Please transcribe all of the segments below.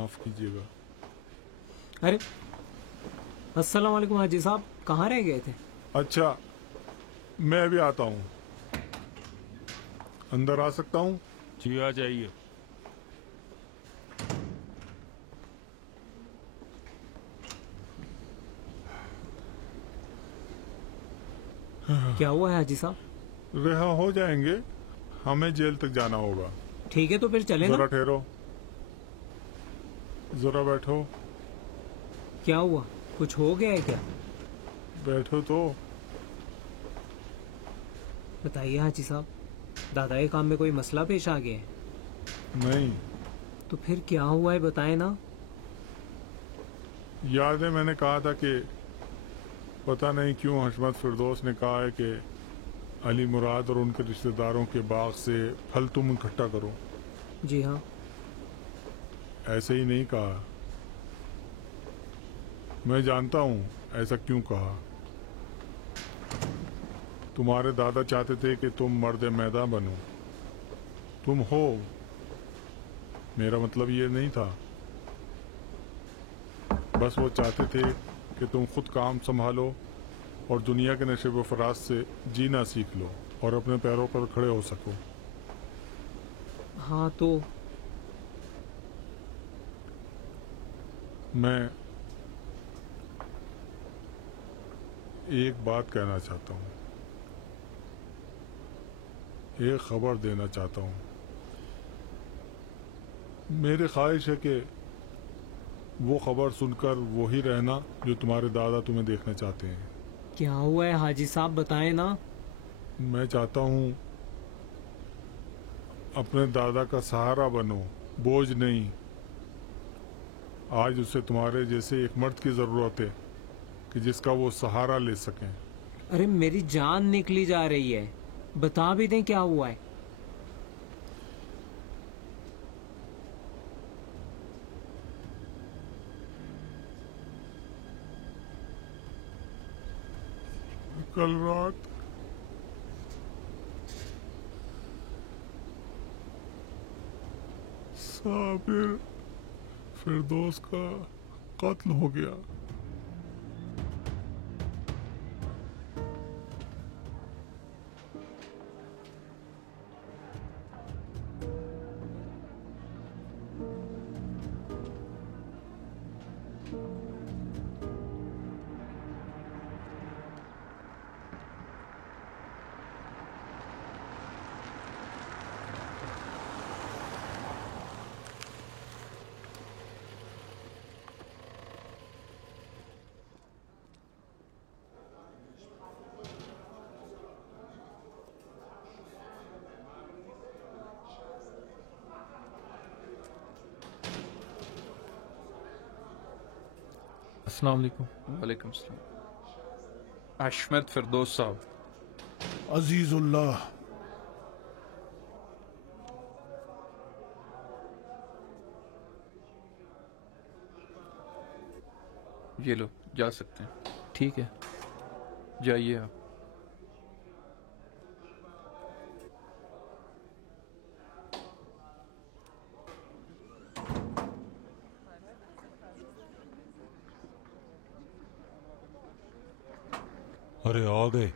माफ़ कीजिएगा। अरे अस्सलाम वालेकुम हाजी साहब, कहाँ रह गए थे? अच्छा, मैं भी आता हूँ। अंदर आ सकता हूँ? जी आ जाइए। क्या हुआ है हाजी साहब? रिहा हो जाएंगे, हमें जेल तक जाना होगा। ठीक है तो फिर चले जरा ना। ठहरो, जरा बैठो। क्या हुआ, कुछ हो गया है क्या? बैठो तो। बताइए हाजी साहब, दादा के काम में कोई मसला पेश आ गया है? नहीं, तो फिर क्या हुआ है, बताएं ना। याद है मैंने कहा था कि पता नहीं क्यों हशमत फिरदौस ने कहा है कि अली मुराद और उनके रिश्तेदारों के बाग से फल तुम इकट्ठा करो। जी हाँ। ऐसे ही नहीं कहा, मैं जानता हूँ ऐसा क्यों कहा। तुम्हारे दादा चाहते थे कि तुम मर्द मैदान बनो, तुम हो। मेरा मतलब ये नहीं था, बस वो चाहते थे कि तुम खुद काम संभालो और दुनिया के नशे व फराज से जीना सीख लो और अपने पैरों पर खड़े हो सको। हाँ तो मैं एक बात कहना चाहता हूँ, एक खबर देना चाहता हूँ। मेरी ख्वाहिश है कि वो खबर सुनकर वही रहना जो तुम्हारे दादा तुम्हें देखना चाहते हैं। क्या हुआ है हाजी साहब, बताएं ना। मैं चाहता हूँ अपने दादा का सहारा बनो, बोझ नहीं। आज उसे तुम्हारे जैसे एक मर्द की ज़रूरत है कि जिसका वो सहारा ले सकें। अरे मेरी जान निकली जा रही है, बता भी दें क्या हुआ है। कल रात साबिर फिरदौस का कत्ल हो गया। अस्सलाम वालेकुम। वालेकुम सलाम। अशमत फिरदौस साहब। अजीजुल्लाह, ये लो, जा सकते हैं। ठीक है। जाइए आप। अरे आ गए।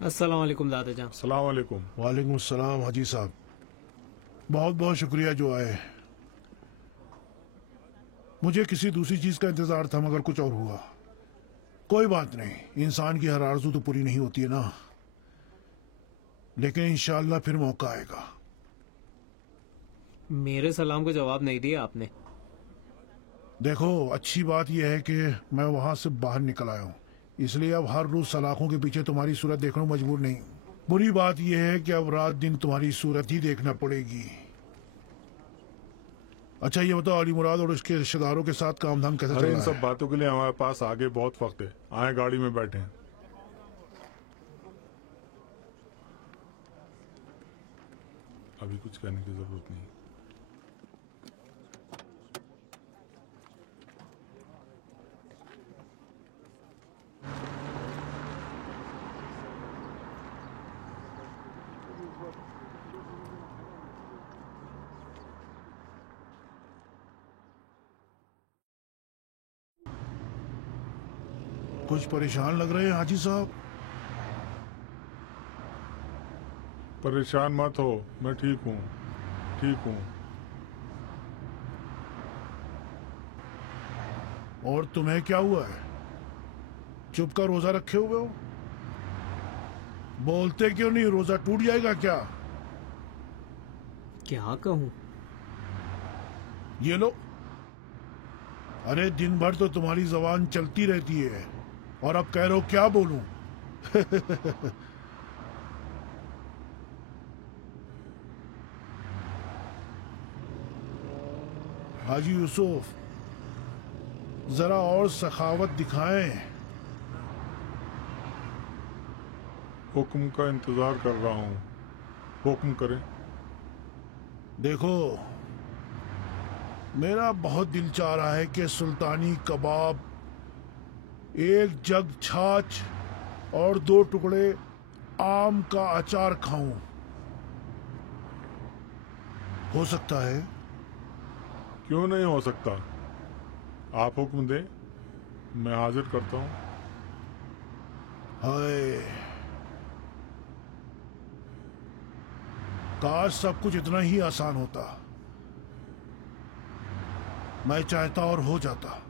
अस्सलाम वालेकुम दादा जान। सलाम अलैकुम। वालेकुम अस्सलाम हाजी साहब, बहुत बहुत शुक्रिया जो आए। मुझे किसी दूसरी चीज का इंतजार था मगर कुछ और हुआ। कोई बात नहीं, इंसान की हर आरज़ू तो पूरी नहीं होती है ना, लेकिन इंशाअल्लाह फिर मौका आएगा। मेरे सलाम का जवाब नहीं दिया आपने। देखो, अच्छी बात यह है कि मैं वहां से बाहर निकल आया हूँ, इसलिए अब हर रोज सलाखों के पीछे तुम्हारी सूरत देखने को मजबूर नहीं हूँ। बुरी बात यह है कि अब रात दिन तुम्हारी सूरत ही देखना पड़ेगी। अच्छा ये बताओ, अली मुराद और उसके रिश्तेदारों के साथ काम धाम कैसा चल अरे इन रहा सब है? बातों के लिए हमारे पास आगे बहुत वक्त है। आए गाड़ी में बैठे हैं। अभी कुछ कहने की जरूरत नहीं। कुछ परेशान लग रहे हैं हाजी साहब। परेशान मत हो, मैं ठीक हूँ, ठीक हूँ। और तुम्हें क्या हुआ है? चुप का रोजा रखे हुए हो? बोलते क्यों नहीं? रोजा टूट जाएगा क्या? क्या कहूँ? ये लो। अरे दिन भर तो तुम्हारी जबान चलती रहती है और अब कह रहे हो क्या बोलूं? हाजी यूसुफ, जरा और सखावत दिखाएं। हुक्म का इंतजार कर रहा हूँ, हुक्म करें। देखो, मेरा बहुत दिल चाह रहा है कि सुल्तानी कबाब, एक जग छाछ और 2 टुकड़े आम का अचार खाऊं। हो सकता है? क्यों नहीं हो सकता? आप हुक्म दें, मैं हाजिर करता हूँ। हाय, काश सब कुछ इतना ही आसान होता। मैं चाहता और हो जाता।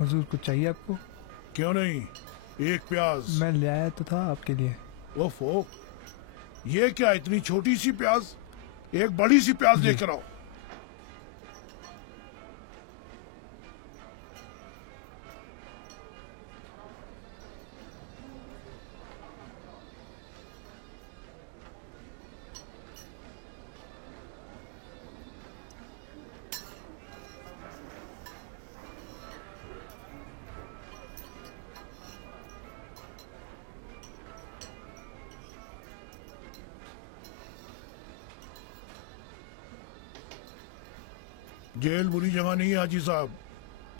हुजूर कुछ चाहिए आपको? क्यों नहीं, एक प्याज। मैं ले आया तो था आपके लिए। ओफो, ये क्या इतनी छोटी सी प्याज? एक बड़ी सी प्याज लेकर आओ। जेल बुरी जगह नहीं है हाजी साहब,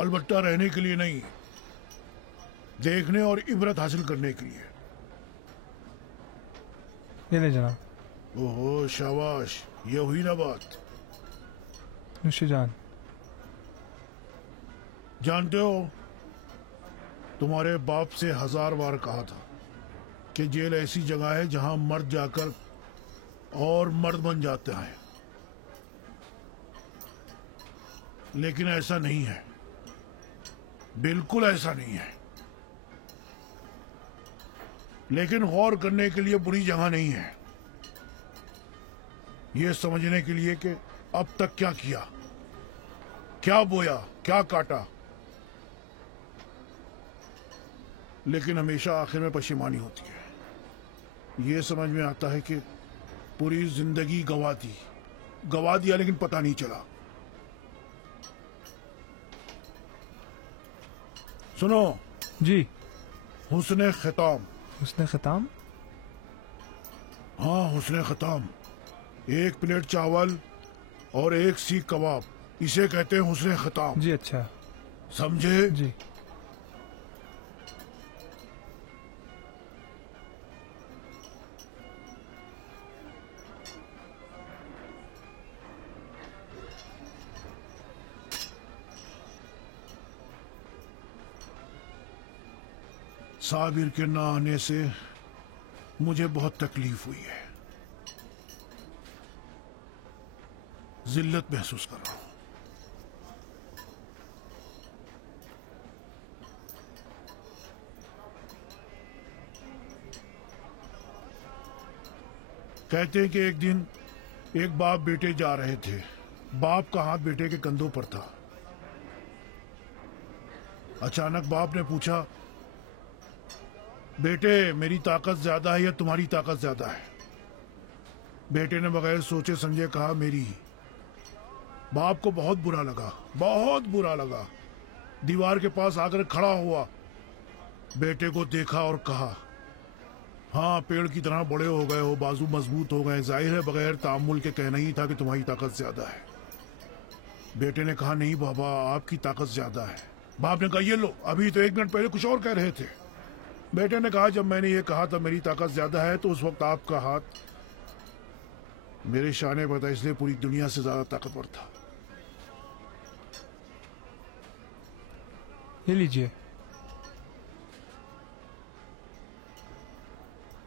अलबत्ता रहने के लिए नहीं, देखने और इबरत हासिल करने के लिए। ये ले जनाब। ओहो शाबाश, ये हुई ना बात। नुशीजान। जानते हो, तुम्हारे बाप से 1000 बार कहा था कि जेल ऐसी जगह है जहां मर्द जाकर और मर्द बन जाते हैं, लेकिन ऐसा नहीं है, बिल्कुल ऐसा नहीं है। लेकिन गौर करने के लिए बुरी जगह नहीं है, यह समझने के लिए कि अब तक क्या किया, क्या बोया, क्या काटा, लेकिन हमेशा आखिर में पछतानी होती है। यह समझ में आता है कि पूरी जिंदगी गवा दिया लेकिन पता नहीं चला। सुनो जी। हुस्ने खिताम। हुस्ने खिताम? हाँ, हुस्ने खिताम। 1 प्लेट चावल और 1 सीख कबाब, इसे कहते हैं हुस्ने खिताम। जी अच्छा। समझे? जी। साबिर के ना आने से मुझे बहुत तकलीफ हुई है, जिल्लत महसूस कर रहा हूं। कहते हैं कि एक दिन एक बाप बेटे जा रहे थे, बाप का हाथ बेटे के कंधों पर था। अचानक बाप ने पूछा, बेटे मेरी ताकत ज्यादा है या तुम्हारी ताकत ज्यादा है? बेटे ने बगैर सोचे समझे कहा मेरी ही। बाप को बहुत बुरा लगा, बहुत बुरा लगा। दीवार के पास आकर खड़ा हुआ, बेटे को देखा और कहा, हाँ पेड़ की तरह बड़े हो गए हो, बाजू मजबूत हो गए, जाहिर है बगैर तामुल के कहना ही था कि तुम्हारी ताकत ज्यादा है। बेटे ने कहा, नहीं बाबा आपकी ताकत ज्यादा है। बाप ने कहा ये लो, अभी तो 1 मिनट पहले कुछ और कह रहे थे। बेटे ने कहा जब मैंने ये कहा तब मेरी ताकत ज्यादा है, तो उस वक्त आपका हाथ मेरे शाने पर था, इसलिए पूरी दुनिया से ज्यादा ताकतवर था। ये लीजिए।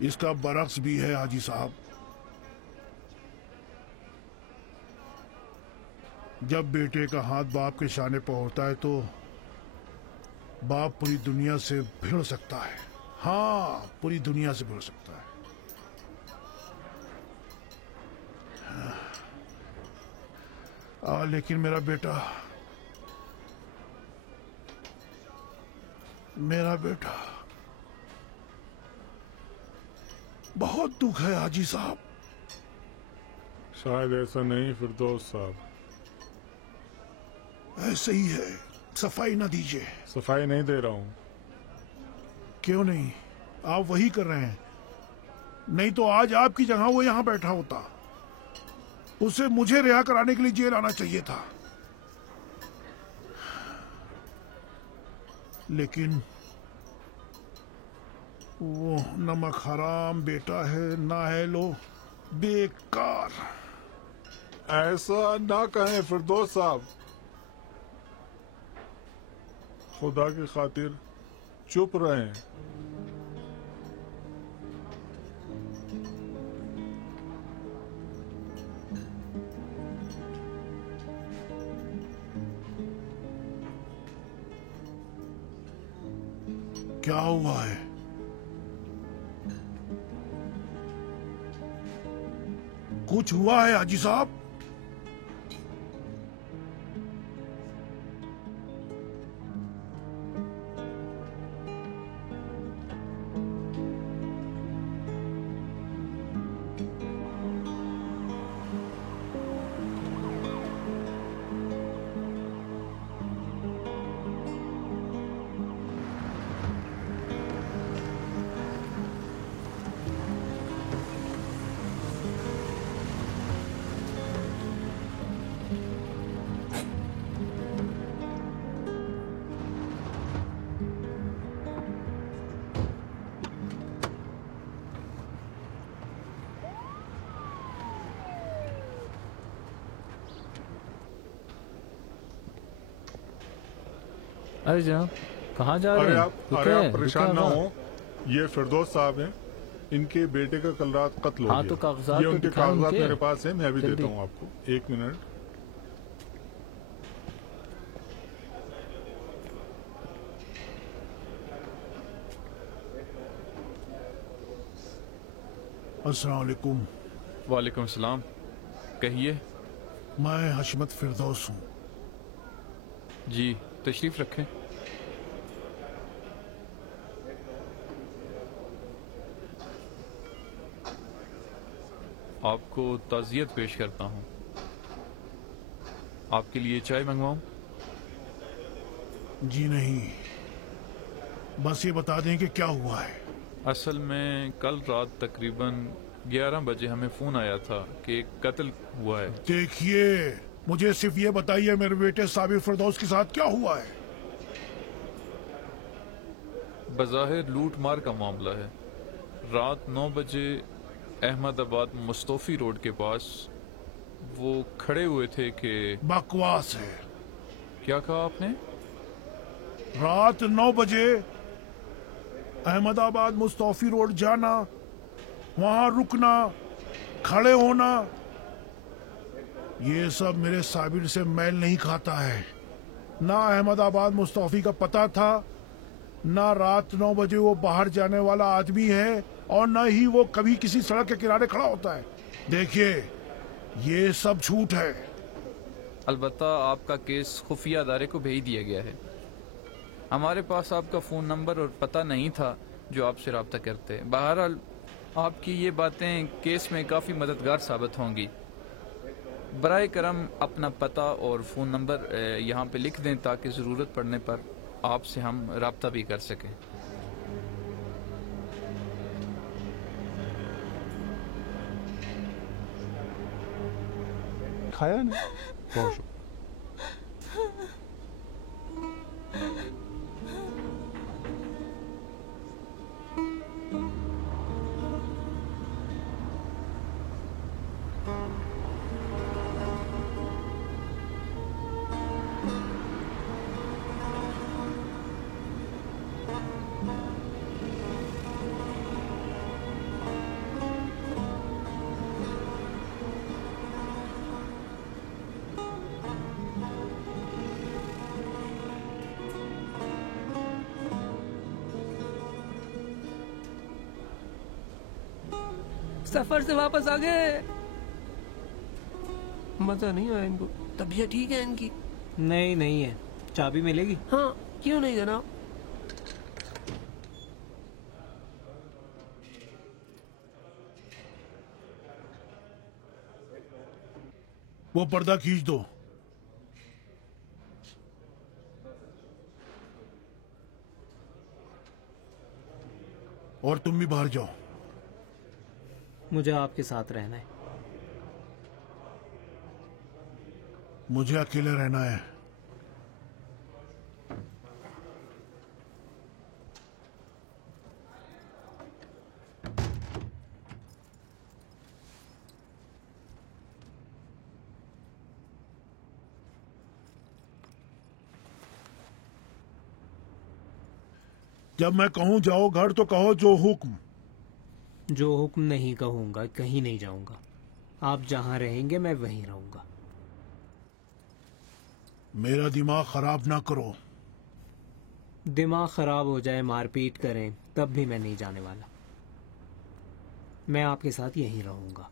इसका बरक्स भी है हाजी साहब। जब बेटे का हाथ बाप के शाने पर होता है तो बाप पूरी दुनिया से भिड़ सकता है। हाँ, पूरी दुनिया से भिड़ सकता है। लेकिन मेरा बेटा बहुत दुख है हाजी साहब। शायद ऐसा नहीं फिरदौस साहब। ऐसे ही है, सफाई ना दीजिए। सफाई नहीं दे रहा हूँ। क्यों नहीं? आप वही कर रहे हैं। नहीं तो आज आपकी जगह वो यहां बैठा होता। उसे मुझे रिहा कराने के लिए जेल आना चाहिए था। लेकिन वो नमक हराम बेटा है, ना है लो बेकार। ऐसा ना कहें फिरदौस साहब। खुदा की खातिर चुप रहें। क्या हुआ है? कुछ हुआ है हाजी साहब? अरे जनाब, कहाँ जा रहे अरे हैं? आप परेशान ना हो। ये फिरदौस साहब हैं। इनके बेटे का कल रात कत्ल हो हाँ, गया। तो कागजात ये तो उनके दिखाएं कागजात उनके। मेरे पास है, मैं अभी जल्दी। देता हूँ आपको। 1 मिनट। अस्सलाम वालेकुम। वालेकुम सलाम। कहिए। मैं हशमत फिरदौस हूँ। जी, तशरीफ रखें। आपको ताज़ियत पेश करता हूँ। आपके लिए चाय मंगवाऊं? जी नहीं, बस ये बता दें कि क्या हुआ है। असल में कल रात तकरीबन 11 बजे हमें फोन आया था कि एक कत्ल हुआ है। देखिए, मुझे सिर्फ ये बताइए मेरे बेटे साबिर फिरदौस के साथ क्या हुआ है। बज़ाहिर लूट मार का मामला है। रात 9 बजे अहमदाबाद मुस्तफ़ी रोड के पास वो खड़े हुए थे कि बकवास है। क्या कहा आपने? रात 9 बजे अहमदाबाद मुस्तफी रोड जाना, वहां रुकना, खड़े होना, ये सब मेरे साबिर से मैल नहीं खाता है। ना अहमदाबाद मुस्तफी का पता था, ना रात 9 बजे वो बाहर जाने वाला आदमी है, और न ही वो कभी किसी सड़क के किनारे खड़ा होता है। देखिए, ये सब झूठ है। अलबत्ता आपका केस खुफिया अदारे को भेज दिया गया है। हमारे पास आपका फ़ोन नंबर और पता नहीं था जो आपसे रब्ता करते। बहरहाल आपकी ये बातें केस में काफ़ी मददगार साबित होंगी। बराए करम अपना पता और फ़ोन नंबर यहाँ पे लिख दें ताकि ज़रूरत पड़ने पर आपसे हम रब्ता भी कर सकें। खाया ना? बहुत शुक्रिया। सफर से वापस आ गए। मजा नहीं आया इनको। तबीयत ठीक है इनकी? नहीं नहीं है। चाबी मिलेगी? हाँ, क्यों नहीं जनाब। वो पर्दा खींच दो। और तुम भी बाहर जाओ। मुझे आपके साथ रहना है। मुझे अकेले रहना है। जब मैं कहूं जाओ घर तो कहो जो हुक्म। जो हुक्म नहीं कहूंगा कहीं नहीं जाऊंगा। आप जहां रहेंगे मैं वहीं रहूंगा। मेरा दिमाग खराब ना करो। दिमाग खराब हो जाए, मारपीट करें, तब भी मैं नहीं जाने वाला। मैं आपके साथ यहीं रहूंगा।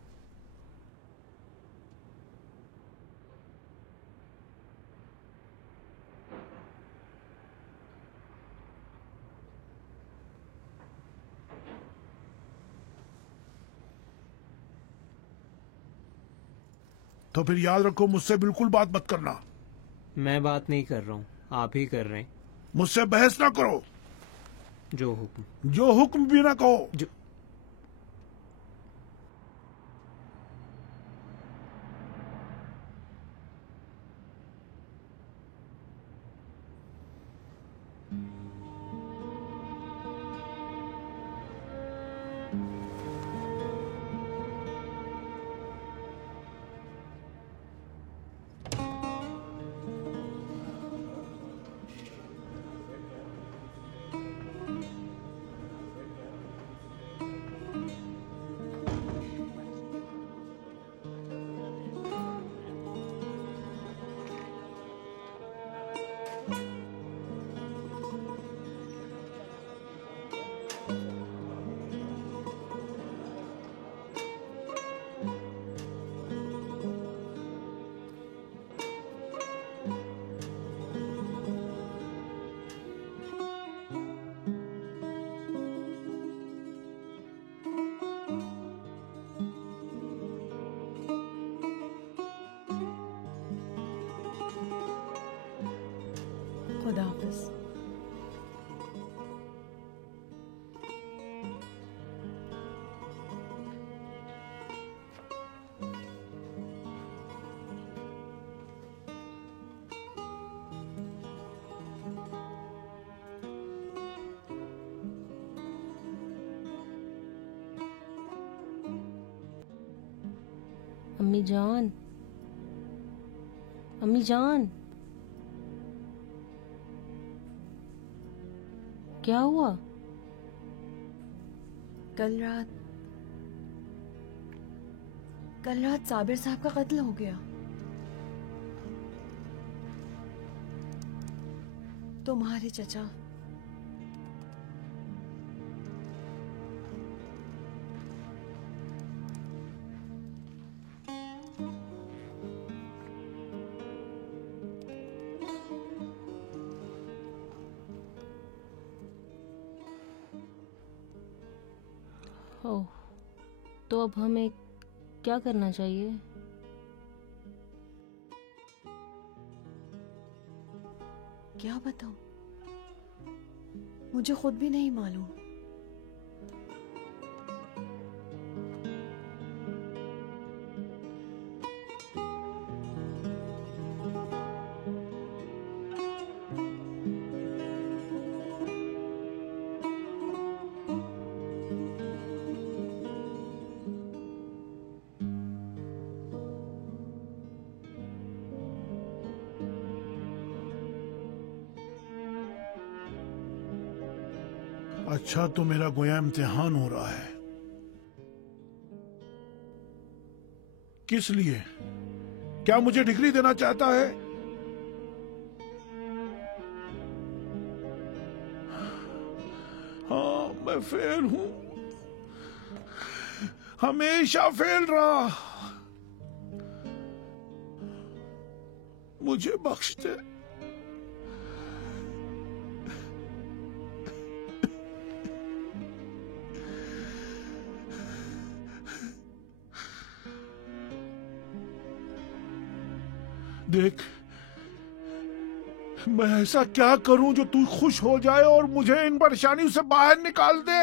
तो फिर याद रखो, मुझसे बिल्कुल बात मत करना। मैं बात नहीं कर रहा हूं, आप ही कर रहे हैं। मुझसे बहस ना करो। जो हुक्म। जो हुक्म भी ना कहो। जो खुदा हाफिज। अम्मी जान, अम्मी जान, क्या हुआ? कल रात साबिर साहब का कत्ल हो गया। तुम्हारे चचा। ओह, तो अब हमें क्या करना चाहिए? क्या बताऊं, मुझे खुद भी नहीं मालूम। अच्छा, तो मेरा गोया इम्तिहान हो रहा है। किस लिए? क्या मुझे डिग्री देना चाहता है? हाँ, मैं फेल हूं। हमेशा फेल रहा। मुझे बख्श दे। देख, मैं ऐसा क्या करूं जो तू खुश हो जाए और मुझे इन परेशानियों से बाहर निकाल दे।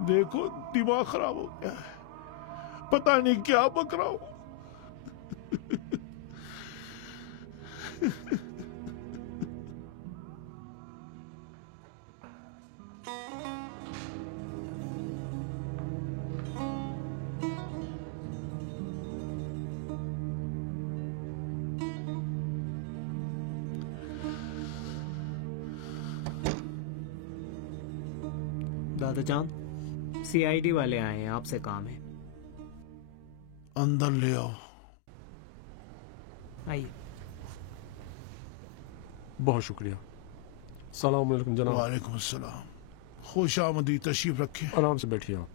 देखो, दिमाग खराब हो गया है। पता नहीं क्या बक रहा हूं। दादाजान, सीआईडी वाले आए हैं, आपसे काम है। अंदर ले आओ। आइए। बहुत शुक्रिया। सलाम अलैकुम जनाब। वालेकुम अस्सलाम। खुश आमदी, तशरीफ रखें। आराम से बैठिए आप।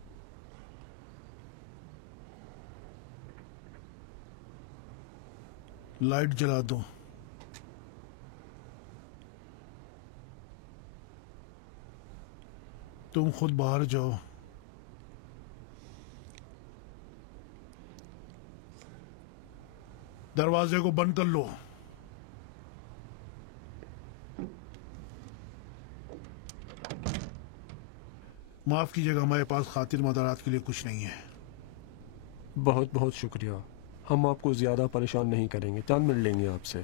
लाइट जला दो। तुम खुद बाहर जाओ। दरवाजे को बंद कर लो। माफ कीजिएगा, हमारे पास खातिर मदारात के लिए कुछ नहीं है। बहुत बहुत शुक्रिया। हम आपको ज्यादा परेशान नहीं करेंगे, चंद मिल लेंगे आपसे।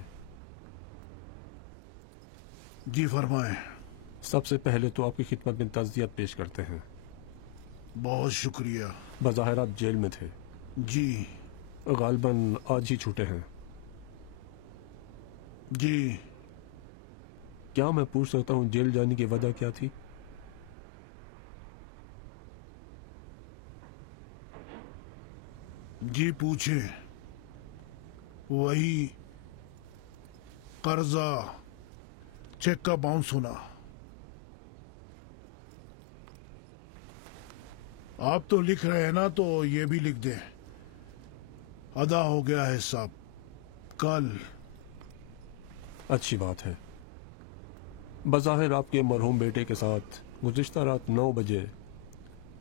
जी फरमाएं। सबसे पहले तो आपकी खिदमत में तज़दियत पेश करते हैं। बहुत शुक्रिया। बज़ाहिर आप जेल में थे। जी। गालबन आज ही छूटे हैं। जी। क्या मैं पूछ सकता हूँ जेल जाने की वजह क्या थी? जी पूछे। वही कर्जा, चेक का बाउंस होना। आप तो लिख रहे हैं ना, तो ये भी लिख दें। अदा हो गया है साहब, कल। अच्छी बात है। बज़ाहिर आपके मरहूम बेटे के साथ गुज़िश्ता रात 9 बजे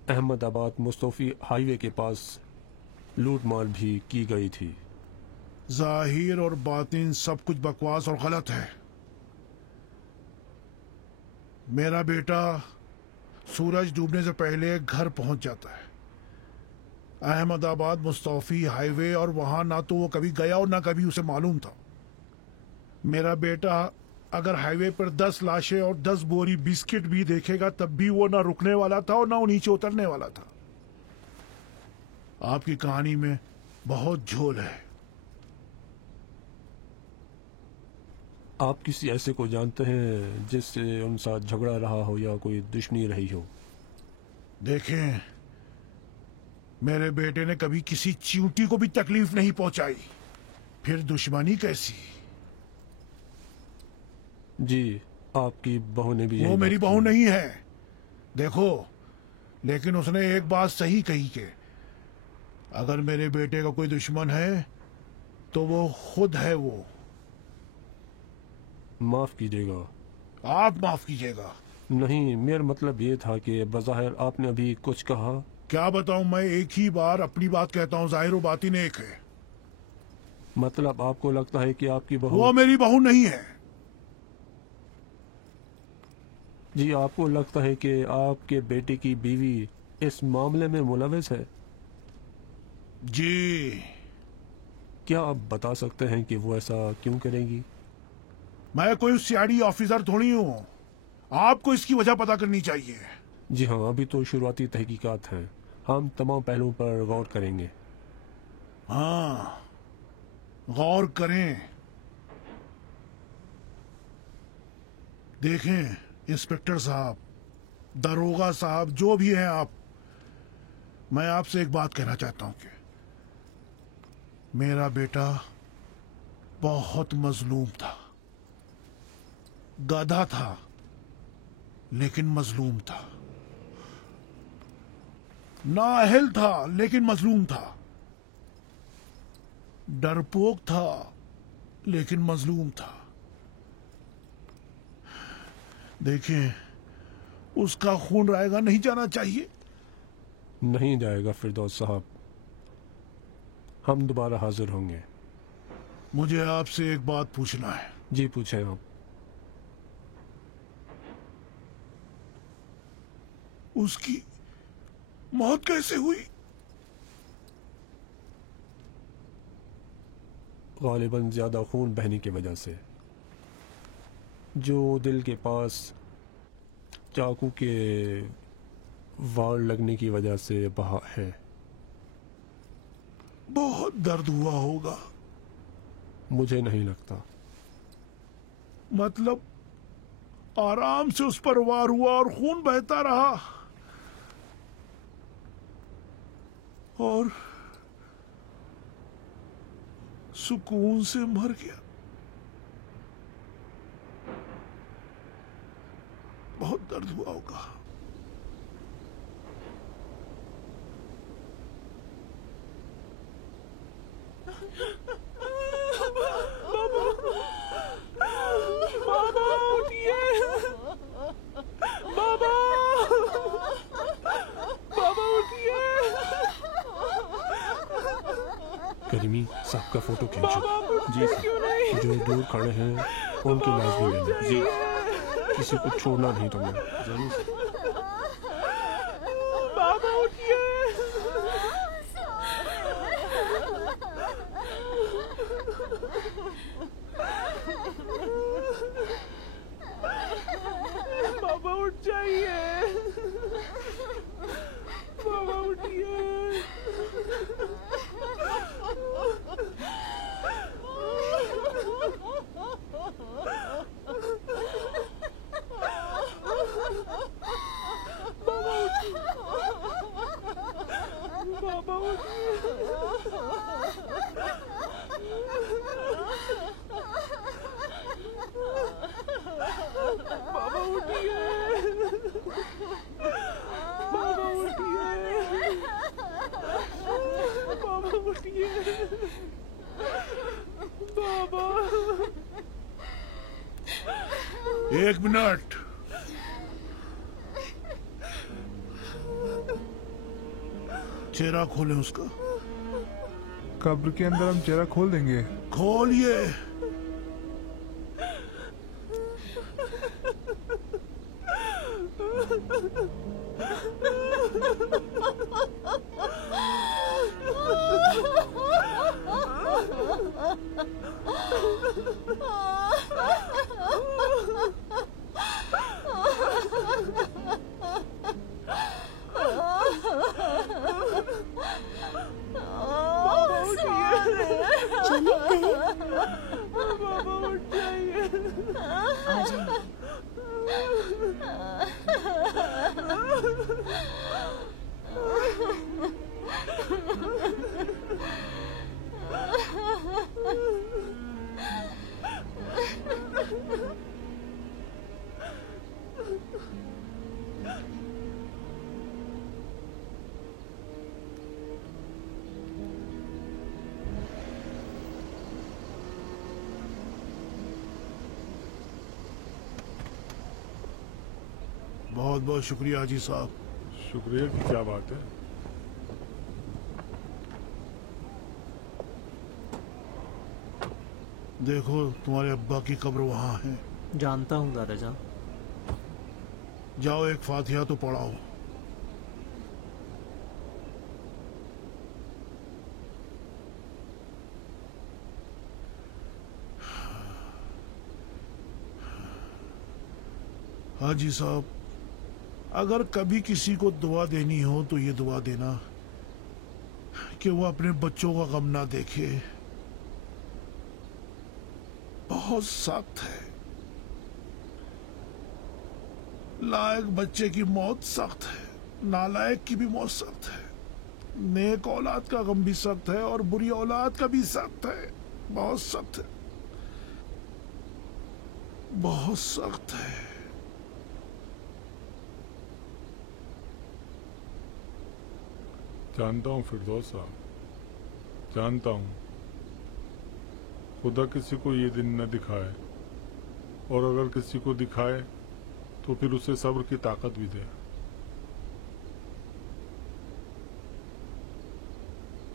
अहमदाबाद मुस्तफ़ी हाईवे के पास लूट मार भी की गई थी। जाहिर और बातिन सब कुछ बकवास और गलत है। मेरा बेटा सूरज डूबने से पहले घर पहुंच जाता है, अहमदाबाद मुस्तफ़ी हाईवे, और वहां ना तो वो कभी गया और ना कभी उसे मालूम था। मेरा बेटा अगर हाईवे पर 10 लाशें और 10 बोरी बिस्किट भी देखेगा तब भी वो ना रुकने वाला था और ना वो नीचे उतरने वाला था। आपकी कहानी में बहुत झोल है। आप किसी ऐसे को जानते हैं जिससे उन साथ झगड़ा रहा हो या कोई दुश्मनी रही हो? देखें, मेरे बेटे ने कभी किसी चींटी को भी तकलीफ नहीं पहुंचाई, फिर दुश्मनी कैसी? जी, आपकी बहू ने भी वो मेरी बहू नहीं है। देखो, लेकिन उसने एक बात सही कही कि अगर मेरे बेटे का कोई दुश्मन है तो वो खुद है। वो माफ कीजिएगा। आप माफ कीजिएगा। नहीं, मेरा मतलब ये था कि बज़ाहिर आपने अभी कुछ कहा। क्या बताऊं, मैं एक ही बार अपनी बात कहता हूं, जाहिर और बातिन एक है। मतलब आपको लगता है कि आपकी बहू? वो मेरी बहू नहीं है। जी, आपको लगता है कि आपके बेटे की बीवी इस मामले में मुलविस है? जी। क्या आप बता सकते हैं कि वो ऐसा क्यों करेगी? मैं कोई सीआईडी ऑफिसर थोड़ी हूँ, आपको इसकी वजह पता करनी चाहिए। जी हाँ, अभी तो शुरुआती तहकीकात हैं, हम तमाम पहलुओं पर गौर करेंगे। हाँ, गौर करें। देखें इंस्पेक्टर साहब, दरोगा साहब, जो भी हैं आप, मैं आपसे एक बात कहना चाहता हूं कि मेरा बेटा बहुत मजलूम था, गधा था, लेकिन मजलूम था। नाअहल था लेकिन मजलूम था। डरपोक था लेकिन मजलूम था। देखें, उसका खून रायगा नहीं जाना चाहिए। नहीं जाएगा फिरदौस साहब, हम दोबारा हाजिर होंगे। मुझे आपसे एक बात पूछना है। जी पूछें आप। उसकी मौत कैसे हुई? गालिबन ज्यादा खून बहने की वजह से, जो दिल के पास चाकू के वार लगने की वजह से बहा है। बहुत दर्द हुआ होगा। मुझे नहीं लगता। मतलब आराम से उस पर वार हुआ और खून बहता रहा और सुकून से मर गया। बहुत दर्द हुआ होगा। बाबा उठिए, बाबा, बाबा उठिए। करीमी साहब का फोटो खींचो। जी सर। जो दूर खड़े हैं उनकी लाजमी लेना। जी किसी को छोड़ना नहीं तुम्हें। जरूर। बाबा उठिए। बाबा उठ जाइए, बाबा उठिए। बाबा उठिए। बाबा उठिए, बाबा उठिए, बाबा उठिए, बाबा। एक मिनट। चेहरा खोलें उसका। कब्र के अंदर हम चेहरा खोल देंगे। खोलिए। बाबा उठ जाइए। आ जाइए। बहुत बहुत शुक्रिया हाजी साहब। शुक्रिया की क्या बात है। देखो, तुम्हारे अब्बा की कब्र वहां है। जानता हूँ दादा जान। जाओ एक फातिहा तो पढ़ाओ। हाजी साहब, अगर कभी किसी को दुआ देनी हो तो ये दुआ देना कि वो अपने बच्चों का गम ना देखे। बहुत सख्त है, लायक बच्चे की मौत सख्त है, नालायक की भी मौत सख्त है। नेक औलाद का गम भी सख्त है और बुरी औलाद का भी सख्त है। बहुत सख्त है, बहुत सख्त है। जानता हूँ फिरदौस साहब, जानता हूँ। खुदा किसी को ये दिन न दिखाए, और अगर किसी को दिखाए तो फिर उसे सब्र की ताकत भी दे।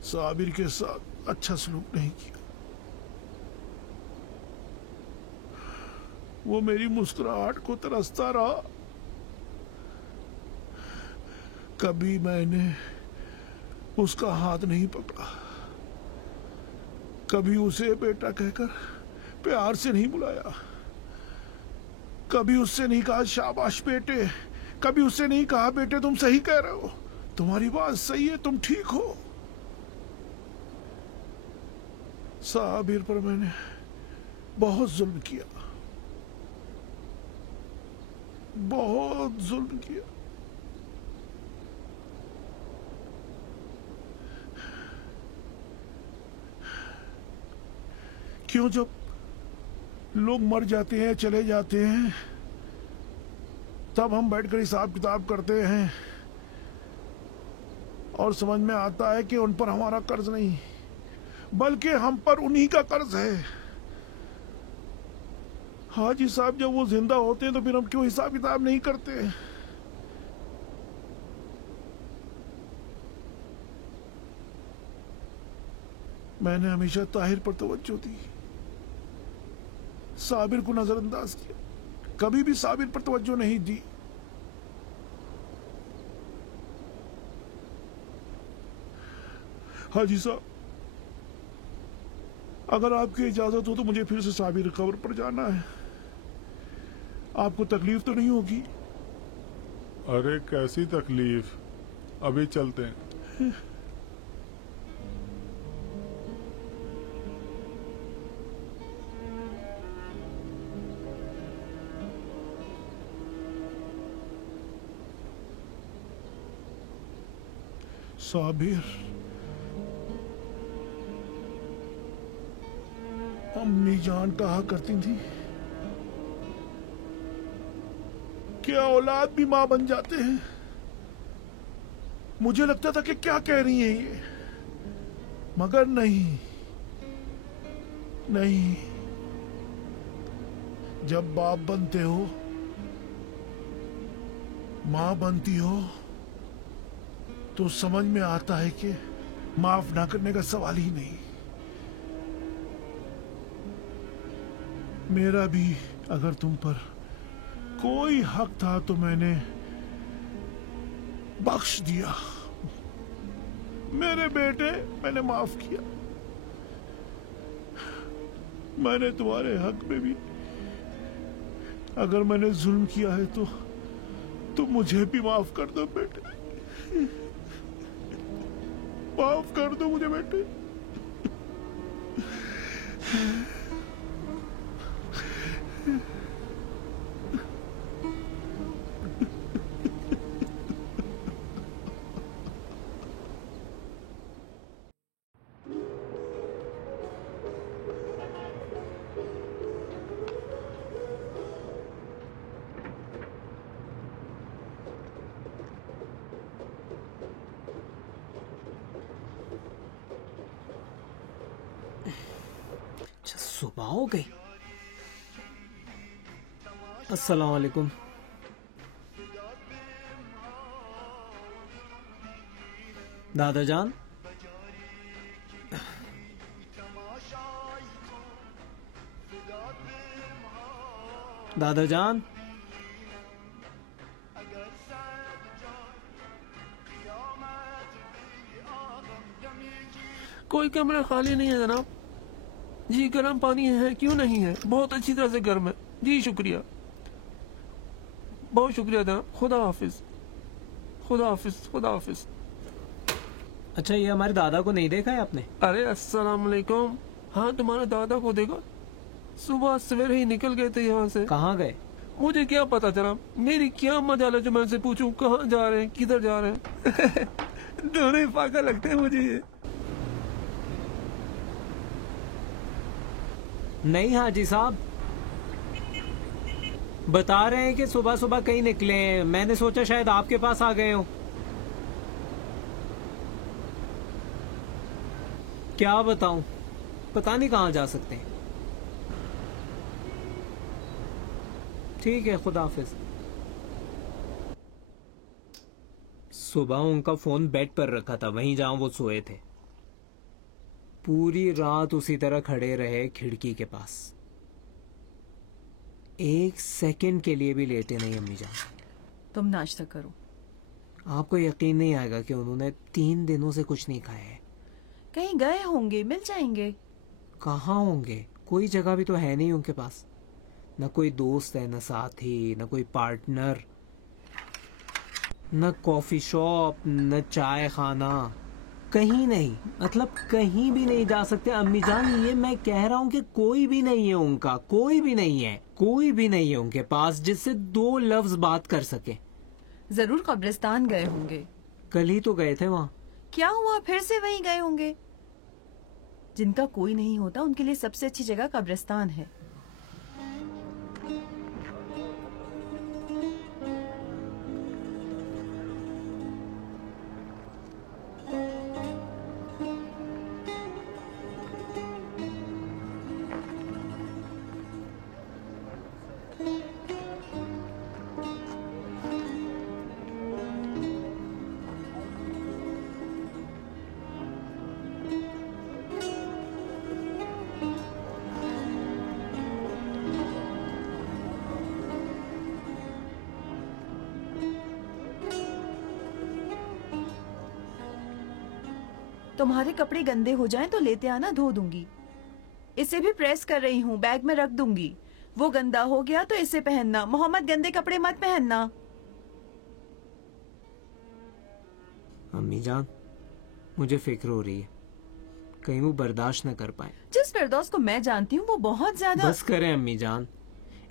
साबिर के साथ अच्छा सलूक नहीं किया। वो मेरी मुस्कुराहट को तरसता रहा। कभी मैंने उसका हाथ नहीं पकड़ा, कभी उसे बेटा कहकर प्यार से नहीं बुलाया, कभी उससे नहीं कहा शाबाश बेटे, कभी उससे नहीं कहा बेटे तुम सही कह रहे हो, तुम्हारी बात सही है, तुम ठीक हो। साबिर पर मैंने बहुत जुल्म किया, बहुत जुल्म किया। क्यों, जब लोग मर जाते हैं, चले जाते हैं, तब हम बैठकर हिसाब किताब करते हैं और समझ में आता है कि उन पर हमारा कर्ज नहीं, बल्कि हम पर उन्हीं का कर्ज है। हाजी साहब, जब वो जिंदा होते हैं तो फिर हम क्यों हिसाब किताब नहीं करते? मैंने हमेशा ताहिर पर तवज्जो दी, साबिर को नजरअंदाज किया, कभी भी साबिर पर तवज्जो नहीं दी। हाजी साहब, अगर आपकी इजाजत हो तो मुझे फिर से साबिर कब्र पर जाना है। आपको तकलीफ तो नहीं होगी? अरे कैसी तकलीफ, अभी चलते हैं। साबिर, अम्मी जान कहा करती थी क्या औलाद भी मां बन जाते हैं। मुझे लगता था कि क्या कह रही है ये, मगर नहीं, नहीं। जब बाप बनते हो, मां बनती हो, तो समझ में आता है कि माफ ना करने का सवाल ही नहीं। मेरा भी अगर तुम पर कोई हक था तो मैंने बख्श दिया। मेरे बेटे, मैंने माफ किया। मैंने तुम्हारे हक में भी अगर मैंने जुल्म किया है तो तुम मुझे भी माफ कर दो बेटे, माफ कर दो मुझे बेटे। सुबह हो गई। अस्सलाम वालेकुम। दादा जान, दादा जान, कोई कमरा खाली नहीं है जनाब। जी गर्म पानी है, क्यों नहीं है? बहुत अच्छी तरह से गर्म है जी, शुक्रिया। बहुत शुक्रिया जनाब, खुदा हाफिज, खुदा हाफिज, खुदा हाफिज। अच्छा, ये हमारे दादा को नहीं देखा है आपने? अरे अस्सलाम वालेकुम। हाँ, तुम्हारे दादा को देखा, सुबह सवेरे ही निकल गए थे यहाँ से। कहाँ गए? मुझे क्या पता जनाब, मेरी क्या मजाल है जो मैं उनसे पूछूं कहाँ जा रहे हैं, किधर जा रहे हैं। दोनों ही पागल लगते हैं मुझे ये। नहीं हाजी साहब, बता रहे हैं कि सुबह सुबह कहीं निकले हैं। मैंने सोचा शायद आपके पास आ गए हो। क्या बताऊं, पता नहीं कहाँ जा सकते हैं। ठीक है, खुदा हाफिज। सुबह उनका फोन बेड पर रखा था, वहीं जहां वो सोए थे। पूरी रात उसी तरह खड़े रहे खिड़की के पास, एक सेकंड के लिए भी लेटे नहीं। अम्मी जान, तुम नाश्ता करो। आपको यकीन नहीं आएगा कि उन्होंने 3 दिनों से कुछ नहीं खाया है। कहीं गए होंगे, मिल जाएंगे। कहाँ होंगे? कोई जगह भी तो है नहीं उनके पास। न कोई दोस्त है, न साथी, न कोई पार्टनर, न कॉफी शॉप, न चाय खाना, कहीं नहीं। मतलब कहीं भी नहीं जा सकते अम्मी जान। ये मैं कह रहा हूँ कि कोई भी नहीं है उनका, कोई भी नहीं है, कोई भी नहीं है उनके पास जिससे 2 लफ्ज बात कर सके। जरूर कब्रिस्तान गए होंगे। कल ही तो गए थे वहाँ। क्या हुआ, फिर से वहीं गए होंगे? जिनका कोई नहीं होता उनके लिए सबसे अच्छी जगह कब्रिस्तान है। तुम्हारे कपड़े गंदे हो जाएं तो लेते आना, धो दूंगी। इसे भी प्रेस कर रही हूँ, बैग में रख दूंगी। वो गंदा हो गया तो इसे पहनना। मोहम्मद, गंदे कपड़े मत पहनना। अम्मी जान, मुझे फिक्र हो रही है, कहीं वो बर्दाश्त न कर पाए। जिस फिरदौस को मैं जानती हूँ वो बहुत ज्यादा। बस करें अम्मी जान,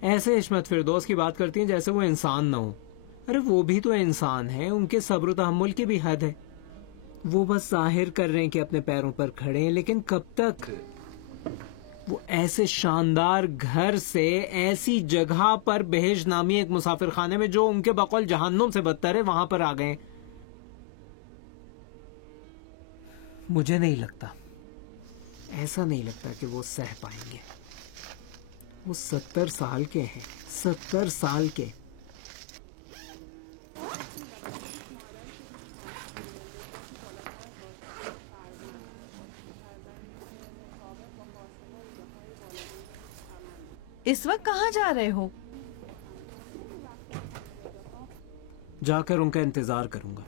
ऐसे इस्मत फिरदौस की बात करती हैं जैसे वो इंसान न हो। अरे वो भी तो इंसान है, उनके सब्र तहम्मुल की भी हद है। वो बस जाहिर कर रहे हैं कि अपने पैरों पर खड़े हैं, लेकिन कब तक? वो ऐसे शानदार घर से ऐसी जगह पर, बहेश नामी एक मुसाफिर खाने में जो उनके बकौल जहन्नुम से बदतर है, वहां पर आ गए। मुझे नहीं लगता, ऐसा नहीं लगता कि वो सह पाएंगे। वो 70 साल के हैं, 70 साल के। इस वक्त कहाँ जा रहे हो? जाकर उनका इंतजार करूंगा।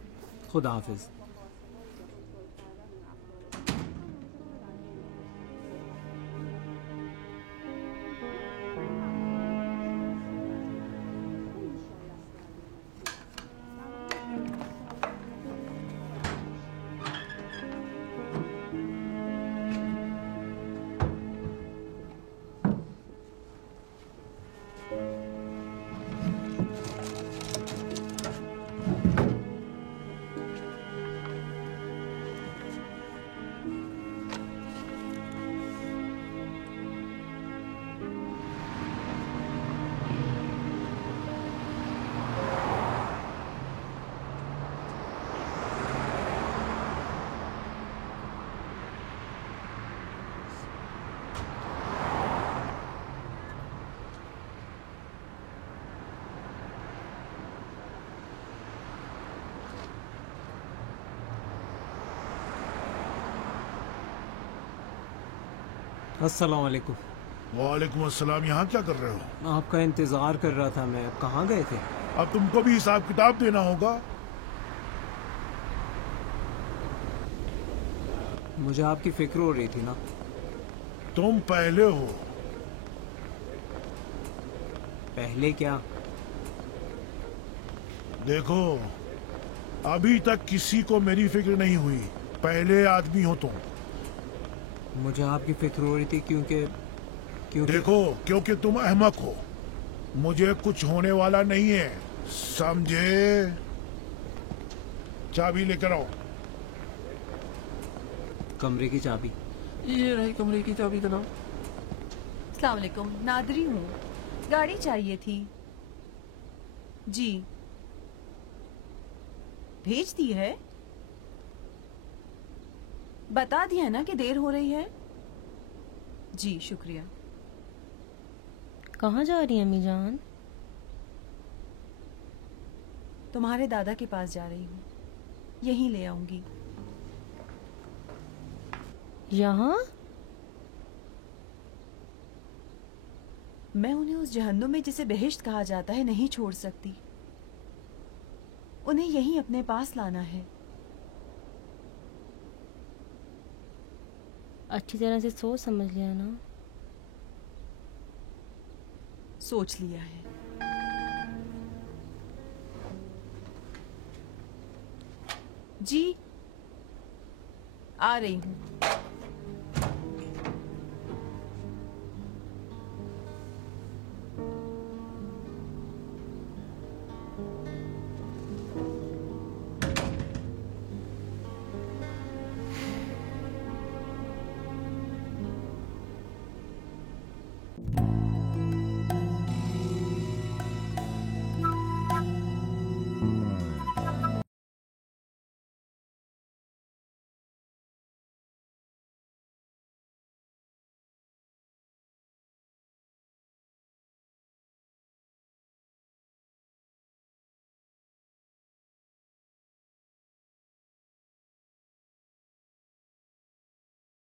खुदा हाफिज। अस्सलाम वालेकुम। वालेकुम अस्सलाम। यहाँ क्या कर रहे हो? आपका इंतजार कर रहा था मैं। कहाँ गए थे? अब तुमको भी हिसाब किताब देना होगा। मुझे आपकी फिक्र हो रही थी ना। तुम पहले हो। पहले क्या? देखो, अभी तक किसी को मेरी फिक्र नहीं हुई। पहले आदमी हो तुम। मुझे आपकी फिक्र हो रही थी क्योंकि देखो, क्योंकि तुम अहमक हो। मुझे कुछ होने वाला नहीं है, समझे? चाबी लेकर आओ। कमरे की चाबी। ये रही कमरे की चाबी जनाब। अस्सलाम वालेकुम, नादरी हूँ। गाड़ी चाहिए थी। जी, भेज दी है। बता दिया ना कि देर हो रही है। जी शुक्रिया। कहाँ जा रही हैं अम्मी जान? तुम्हारे दादा के पास जा रही हूँ, यहीं ले आऊंगी। यहाँ? मैं उन्हें उस जहन्नुम में जिसे बेहिश्त कहा जाता है नहीं छोड़ सकती। उन्हें यहीं अपने पास लाना है। अच्छी तरह से सोच समझ लिया ना? सोच लिया है। जी, आ रही हूँ।